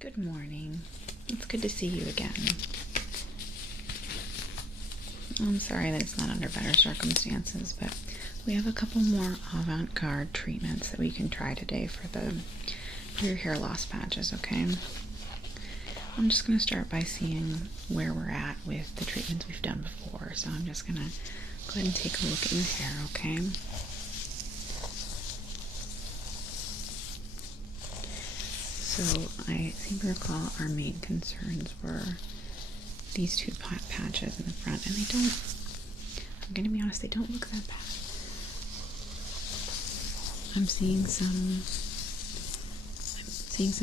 Good morning. It's good to see you again. I'm sorry that it's not under better circumstances, but we have a couple more avant-garde treatments that we can try today for your hair loss patches, okay? I'm just going to start by seeing where we're at with the treatments we've done before. So I'm just going to go ahead and take a look at your hair, okay? So I seem to recall our main concerns were these two patches in the front, and they don't, I'm going to be honest, they don't look that bad. I'm seeing some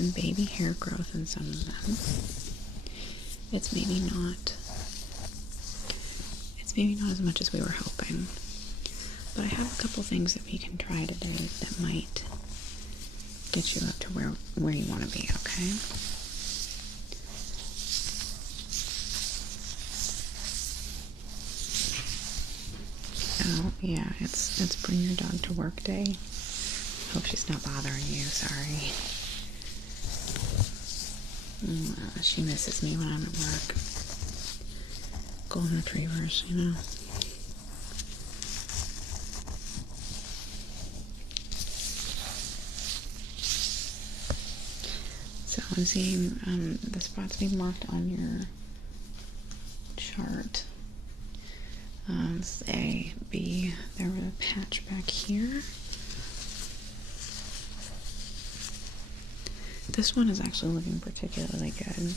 baby hair growth in some of them. It's maybe not as much as we were hoping, but I have a couple things that we can try today that might get you up to where you want to be, okay? Oh, yeah, it's bring your dog to work day. Hope she's not bothering you, sorry. She misses me when I'm at work. Golden retrievers, you know. So I'm seeing the spots we marked on your chart. It's A, B, there was a patch back here. This one is actually looking particularly good.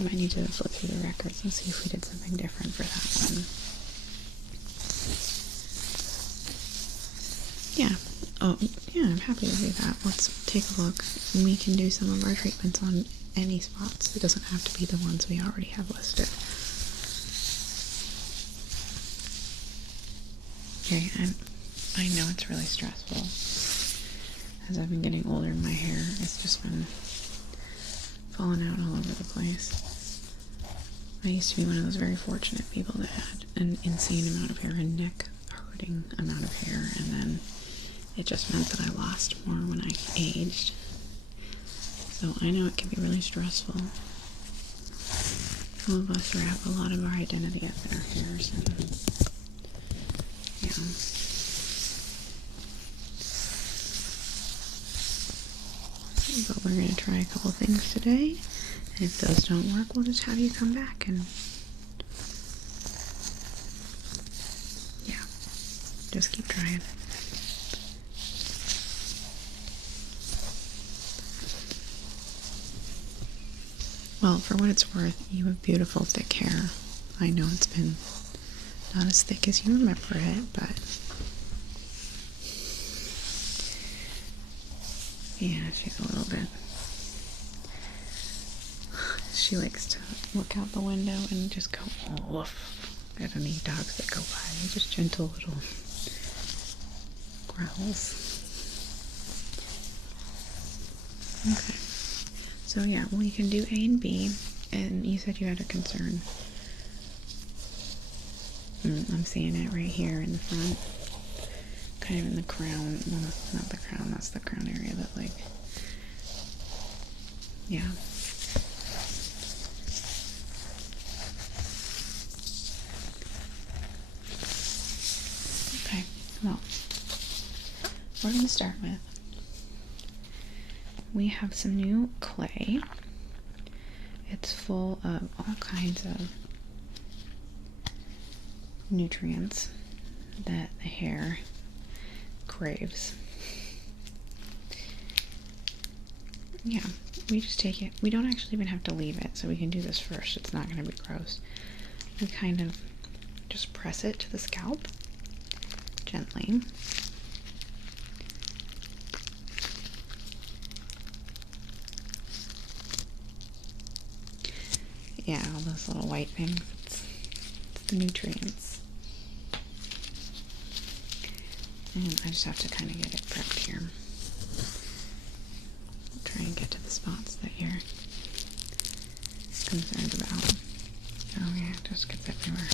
I might need to flip through the records and see if we did something different for that one. Yeah. Oh, yeah, I'm happy to do that. Let's take a look. We can do some of our treatments on any spots. It doesn't have to be the ones we already have listed. Okay, I know it's really stressful. As I've been getting older, my hair has just been falling out all over the place. I used to be one of those very fortunate people that had an insane amount of hair, a neck hurting amount of hair, and then it just meant that I lost more when I aged. So I know it can be really stressful. Some of us wrap a lot of our identity up in our hairs, and yeah. But we're going to try a couple things today, and if those don't work, we'll just have you come back and yeah, just keep trying. Well, for what it's worth, you have beautiful thick hair. I know it's been not as thick as you remember it, but yeah, she's a little bit. She likes to look out the window and just go, oh, woof, at any dogs that go by. Just gentle little growls. Okay. So yeah, we can do A and B, and you said you had a concern. I'm seeing it right here in the front. Kind of in the crown. Well, that's not the crown, that's the crown area that, like, yeah. Okay, well, we're going to start with, we have some new clay. It's full of all kinds of nutrients that the hair craves. Yeah, we just take it. We don't actually even have to leave it, so we can do this first. It's not going to be gross. We kind of just press it to the scalp gently. Yeah, all those little white things. It's the nutrients. And I just have to kind of get it prepped here. Try and get to the spots that you're concerned about. Oh yeah, it just gets everywhere.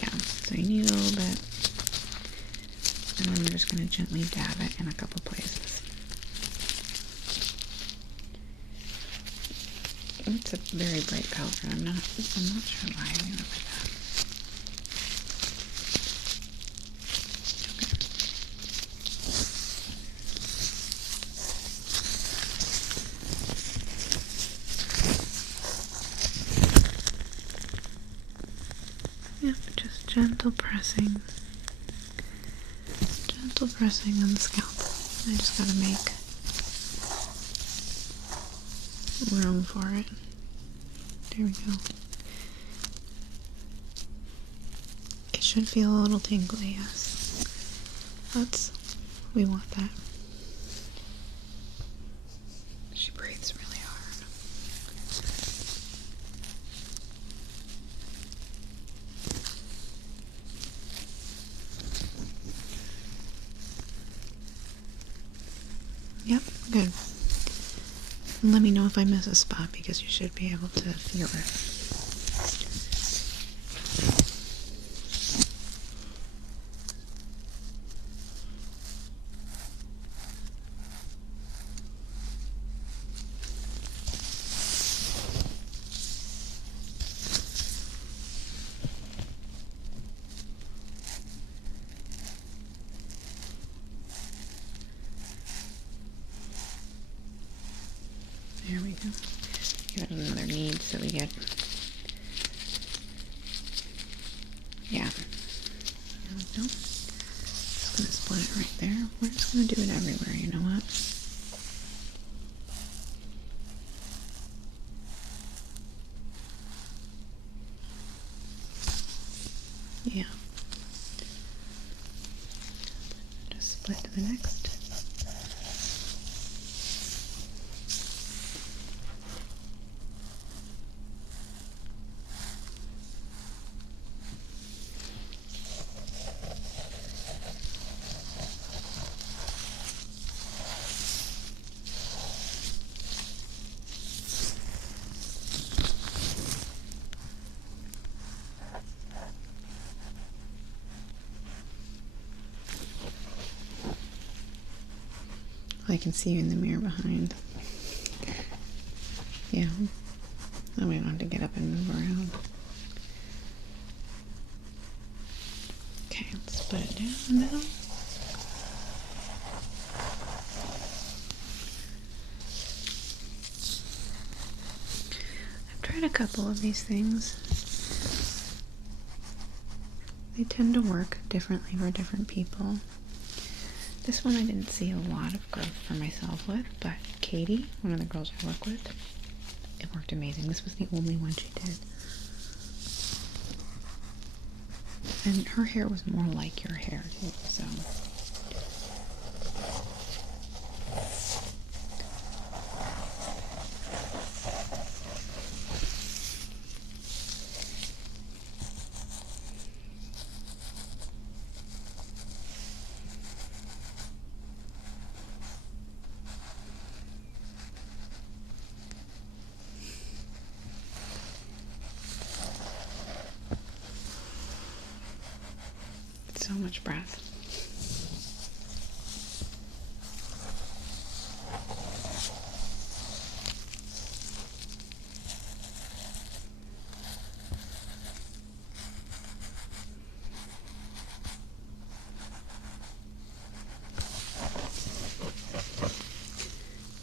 Yeah, so you need a little bit. And then we're just going to gently dab it in a couple places. It's a very bright color. I'm not sure why I went with that. Yep, just gentle pressing. Gentle pressing on the scalp. I just gotta make room for it. There we go. It should feel a little tingly, yes. We want that. She breathes really hard. Yep, good. And let me know if I miss a spot because you should be able to feel it. There we go. Give it another knead so we get, yeah. There we go. Just gonna split it right there. We're just gonna do it everywhere, you know what? Yeah. Just split to the next. I can see you in the mirror behind. Yeah. Then we don't have to get up and move around. Okay, let's put it down in the middle. I've tried a couple of these things. They tend to work differently for different people. This one I didn't see a lot of growth for myself with, but Katie, one of the girls I work with, it worked amazing. This was the only one she did. And her hair was more like your hair too, so. So much breath.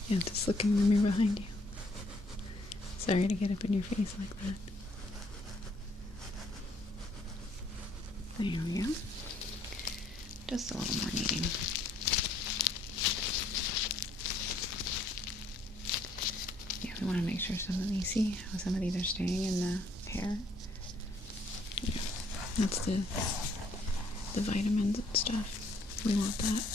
Yeah, just look in the mirror behind you. Sorry to get up in your face like that. There we go. Just a little more kneading. Yeah, we want to make sure some of these, see how some of these are staying in the hair? Yeah, that's the vitamins and stuff. We want that.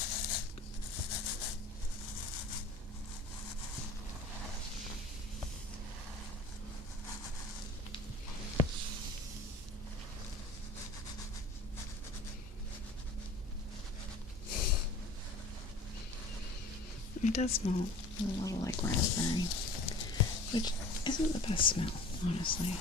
It does smell a little like raspberry, which isn't the best smell, honestly.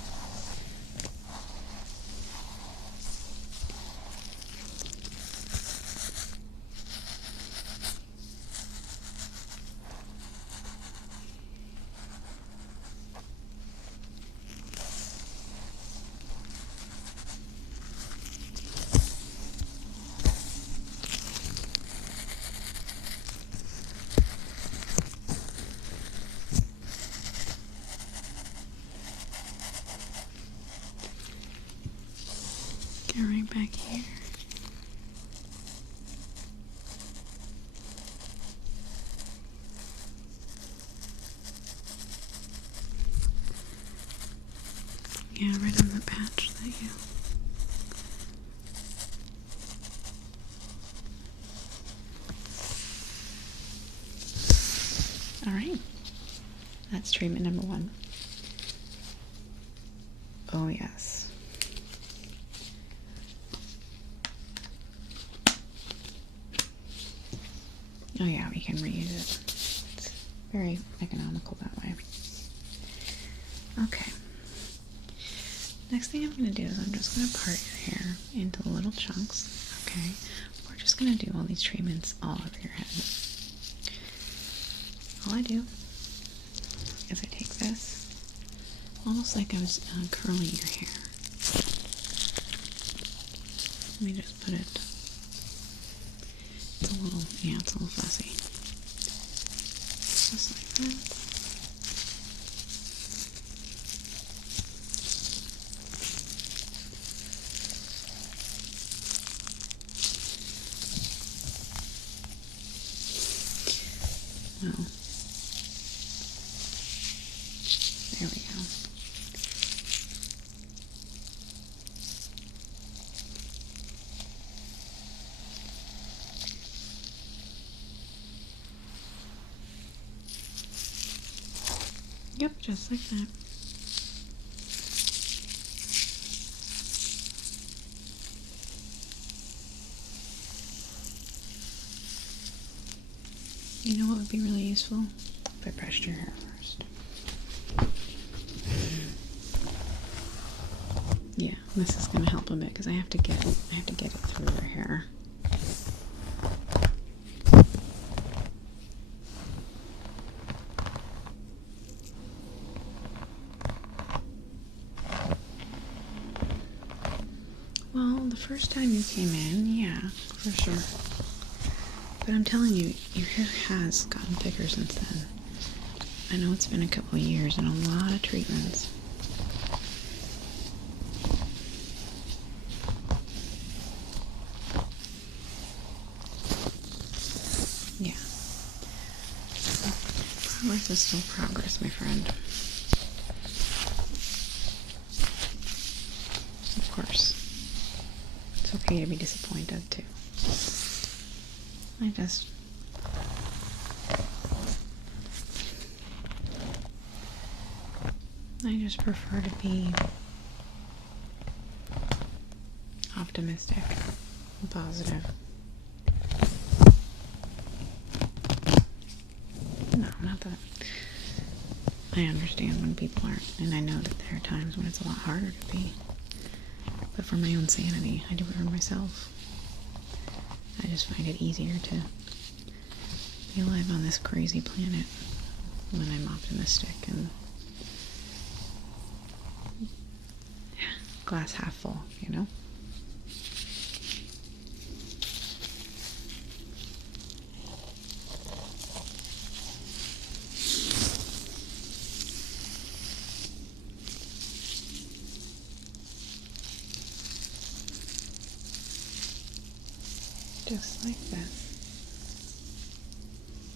Yeah, right on the patch that you... Alright. That's treatment number 1. Oh, yes. Oh, yeah, we can reuse it. It's very economical that way. Okay. Next thing I'm going to do is I'm just going to part your hair into little chunks, okay? We're just going to do all these treatments all over your head. All I do is I take this, almost like I was curling your hair. Let me just put it, it's a little, yeah, it's a little fussy. Just like that. Well, there we go. Yep, just like that. You know what would be really useful? If I brushed your hair first. Yeah, this is gonna help a bit because I have to get it through your hair. Well, the first time you came in, yeah, for sure. But I'm telling you, your hair has gotten thicker since then. I know it's been a couple of years and a lot of treatments. Yeah. Progress is still progress, my friend. Of course. It's okay to be disappointed, too. I just prefer to be optimistic and positive. No, not that. I understand when people aren't, and I know that there are times when it's a lot harder to be. But for my own sanity, I do it for myself. I just find it easier to be alive on this crazy planet when I'm optimistic and glass half full, you know? Just like this.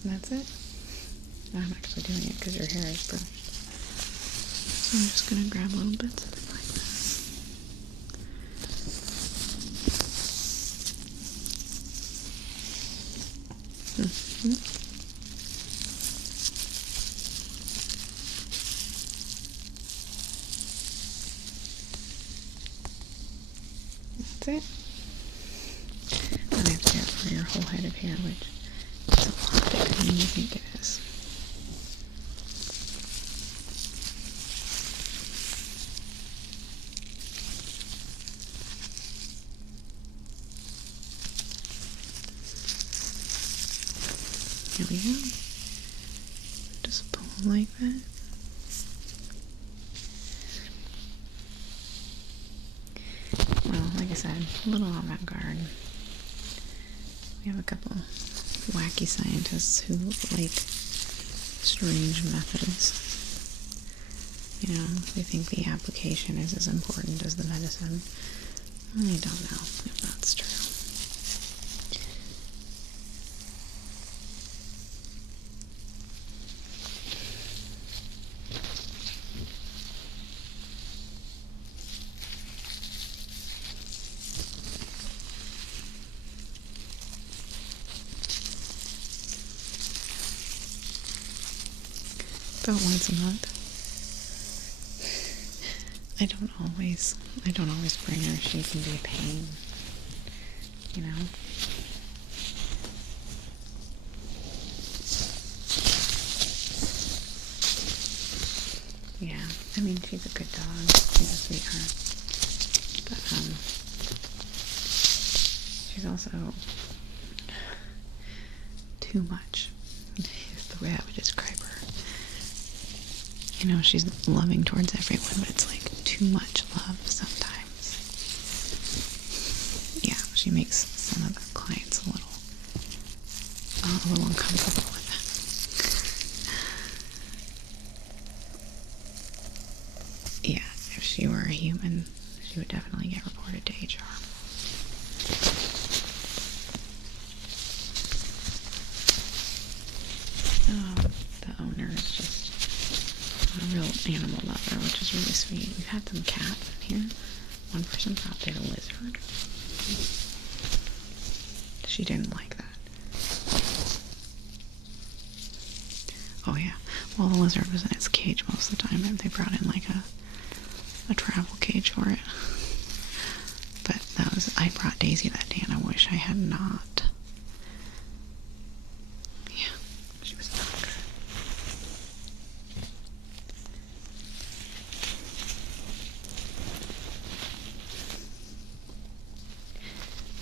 And that's it. I'm actually doing it because your hair is brushed. So I'm just going to grab little bits of it like this. That's it. And I have to do it for your whole head of hair, which is a lot bigger than you think it is. Here we go. Just pull them like that. Well, like I said, a little avant-garde. We have a couple wacky scientists who like strange methods. You know, they think the application is as important as the medicine. I don't know if that's true. About once a month. I don't always bring her. She can be a pain, you know. Yeah, I mean, she's a good dog. She's a sweetheart. But, she's also too much, is the way I would describe her. You know, she's loving towards everyone, but it's like too much love sometimes. Yeah, she makes some of the clients a little uncomfortable with it. Yeah, if she were a human, she would definitely get reported to HR. The owner is just a real animal lover, which is really sweet. We've had some cats in here. One person thought they were a lizard. She didn't like that. Oh yeah. Well, the lizard was in its cage most of the time, and they brought in like a travel cage for it. But I brought Daisy that day, and I wish I had not. Yeah, she was not good.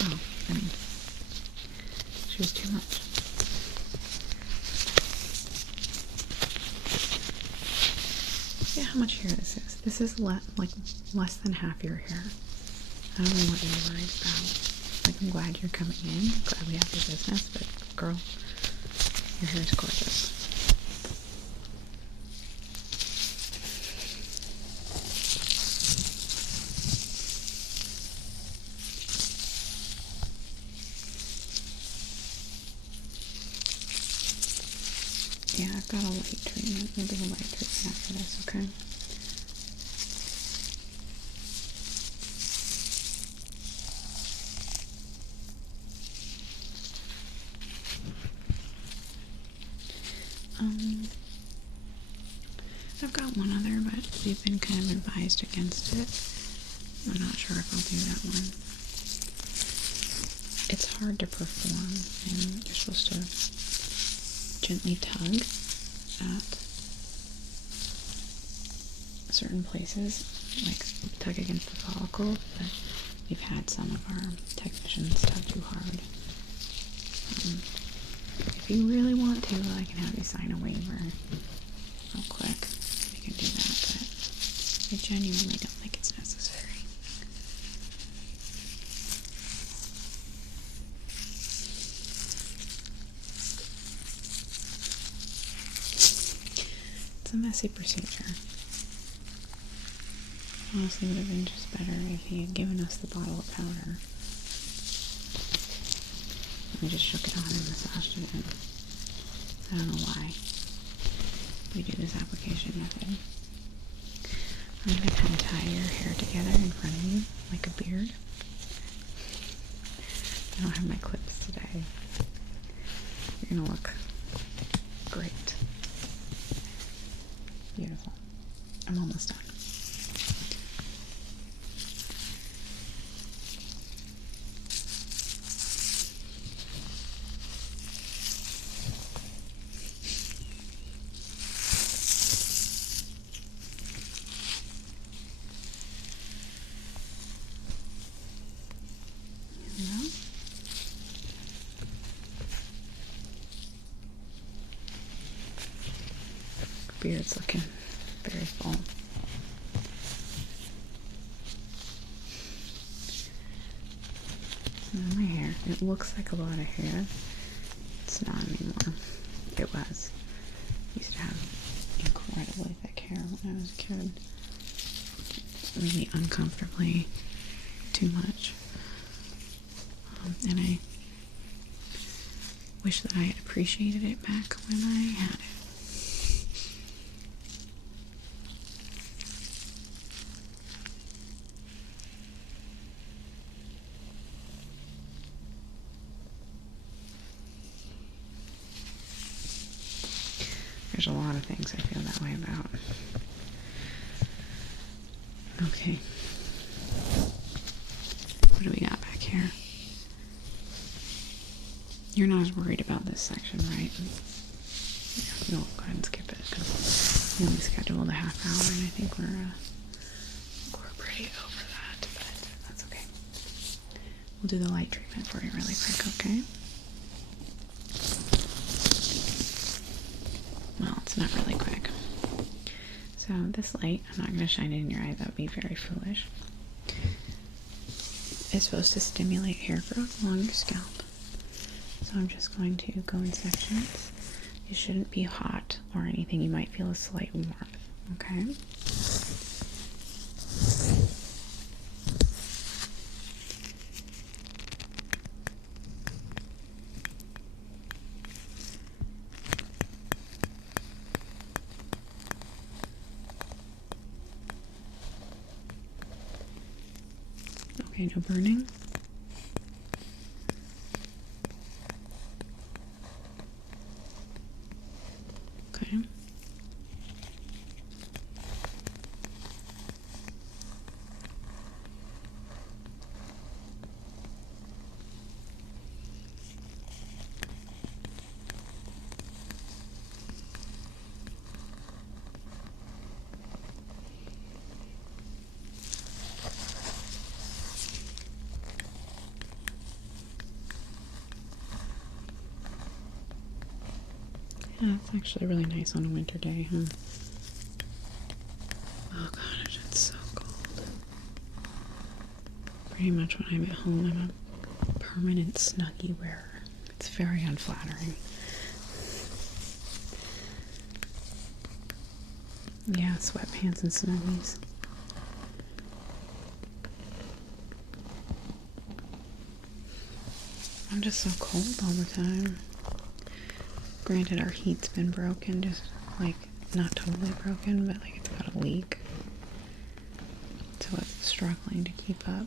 Oh, I mean, she was too much. Yeah, how much hair this is. This is less than half your hair. I don't know what you're worried about. Like, I'm glad you're coming in. I'm glad we have your business, but girl, your hair is gorgeous. Yeah, I've got a light treatment. Maybe a light treatment after this, okay? I've got one other, but we've been kind of advised against it. I'm not sure if I'll do that one. It's hard to perform, and you're supposed to gently tug at certain places, like tug against the follicle, but we've had some of our technicians tug too hard. If you really want to, I can have you sign a waiver real quick. We can do that, but I genuinely don't think it's necessary. It's a messy procedure. Honestly, it would have been just better if he had given us the bottle of powder. We just shook it on and massaged it in. I don't know why we do this application method. I'm going to kind of tie your hair together in front of you, like a beard. I don't have my clips today. You're going to look great. Beautiful. I'm almost done. Beard's looking very full. So my hair, it looks like a lot of hair. It's not anymore. It was. I used to have incredibly thick hair when I was a kid. Really uncomfortably too much. And I wish that I had appreciated it back when I had it. There's a lot of things I feel that way about. Okay. What do we got back here? You're not as worried about this section, right? Yeah, we'll go ahead and skip it because we only scheduled a half hour and I think we're pretty over that, but that's okay. We'll do the light treatment for you really quick, okay? Well, it's not really quick. So this light, I'm not going to shine it in your eye, that would be very foolish. It's supposed to stimulate hair growth along your scalp. So I'm just going to go in sections. It shouldn't be hot or anything. You might feel a slight warmth, okay? Okay, no burning. Okay. Yeah, it's actually really nice on a winter day, huh? Oh gosh, it's so cold. Pretty much when I'm at home, I'm a permanent Snuggie wearer. It's very unflattering. Yeah, sweatpants and Snuggies. I'm just so cold all the time. Granted, our heat's been broken, just like not totally broken, but like it's got a leak. So it's struggling to keep up.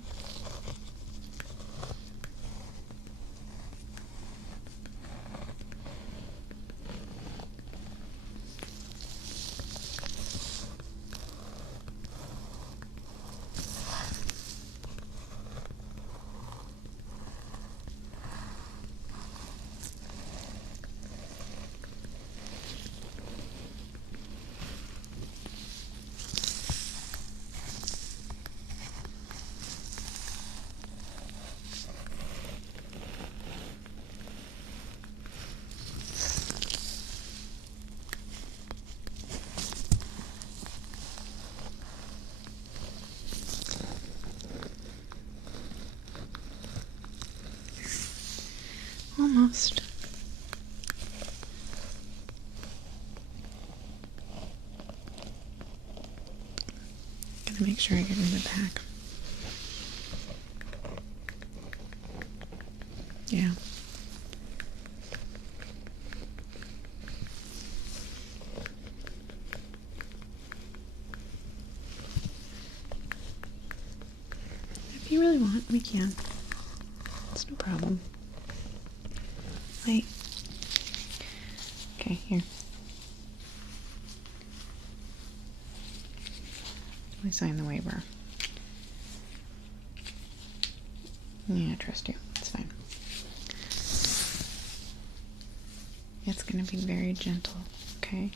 Almost. Gotta make sure I get in the back. Yeah. If you really want, we can. It's no problem. Wait. Okay, here. Let me sign the waiver. Yeah, I trust you. It's fine. It's going to be very gentle, okay?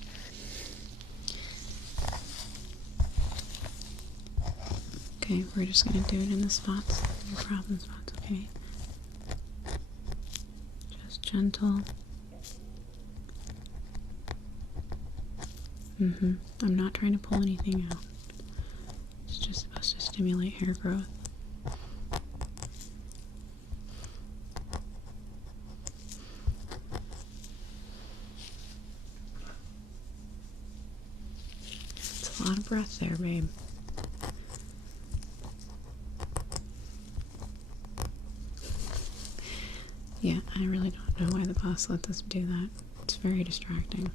Okay, we're just going to do it in the spots, the problem spots, okay? Just gentle. I'm not trying to pull anything out. It's just supposed to stimulate hair growth. It's a lot of breath there, babe. Yeah, I really don't know why the boss let us do that. It's very distracting.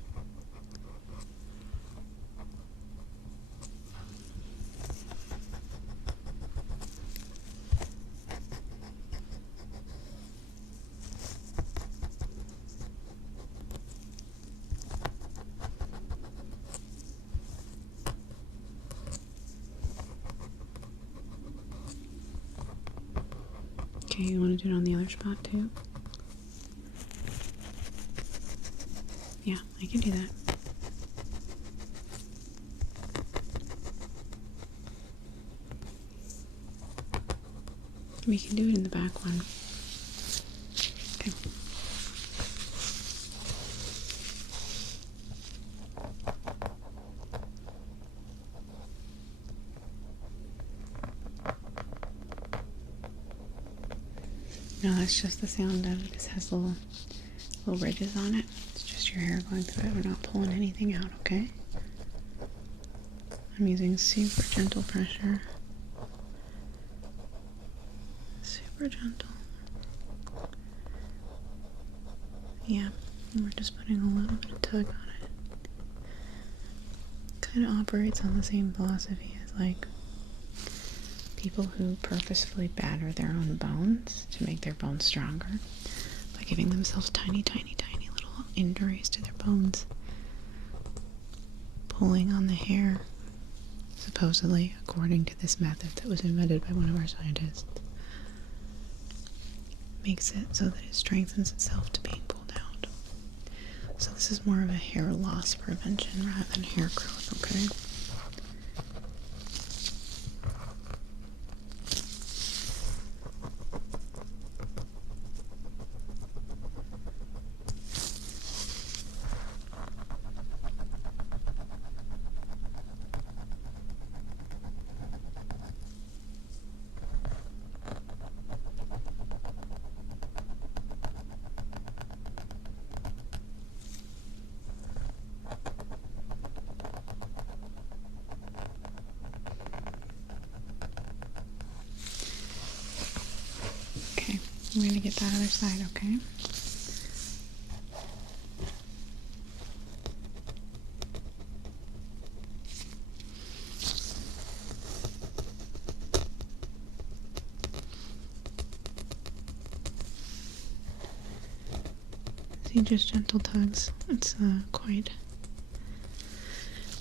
Okay, you want to do it on the other spot too? Yeah, I can do that. We can do it in the back one. Okay. No, that's just the sound of it. This has little ridges on it. It's just your hair going through it. We're not pulling anything out, okay? I'm using super gentle pressure. Super gentle. Yeah, and we're just putting a little bit of tug on it. Kind of operates on the same philosophy as like people who purposefully batter their own bones to make their bones stronger by giving themselves tiny, tiny, tiny little injuries to their bones. Pulling on the hair, supposedly, according to this method that was invented by one of our scientists, makes it so that it strengthens itself to being pulled out. So this is more of a hair loss prevention rather than hair growth, okay? Okay, I'm going to get that other side, okay? See, just gentle tugs. It's quite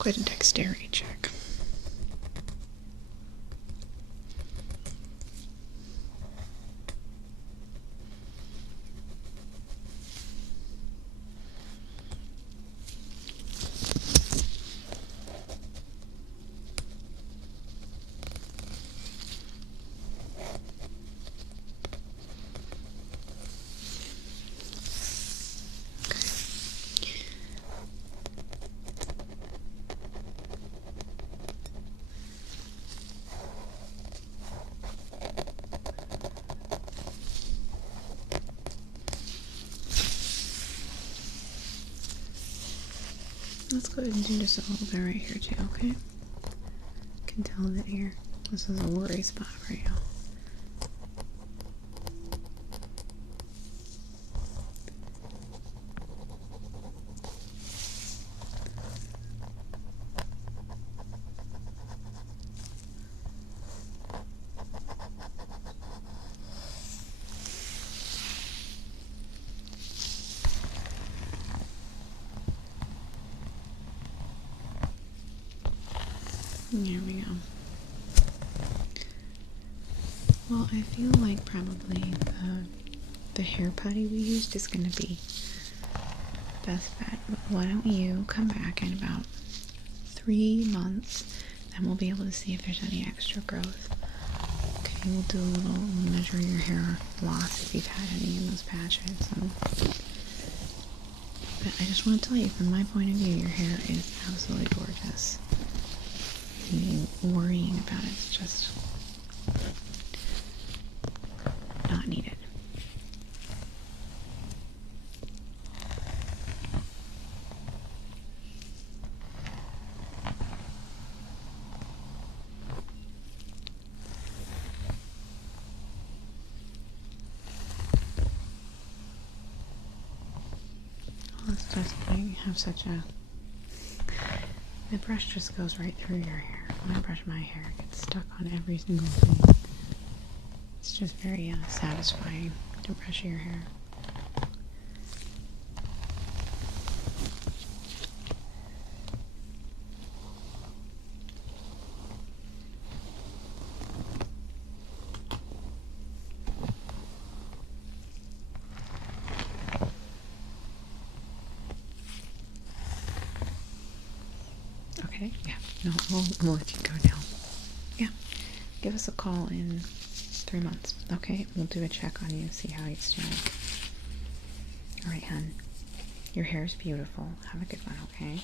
a dexterity check. Let's go ahead and do just a little bit right here too, okay? You can tell that here, this is a worry spot for you. There we go. Well, I feel like probably the hair putty we used is going to be best bet. But why don't you come back in about 3 months, and we'll be able to see if there's any extra growth. Okay, we'll measure your hair loss if you've had any in those patches. But I just want to tell you, from my point of view, your hair is absolutely gorgeous. Worrying about it's just not needed. Well, it's just you have such a... The brush just goes right through your hair. When I brush my hair, it gets stuck on every single thing. It's just very satisfying to brush your hair. Okay? Yeah. No, we'll let you go now. Yeah. Give us a call in 3 months. Okay? We'll do a check on you, see how it's doing. Alright, hun. Your hair is beautiful. Have a good one, okay?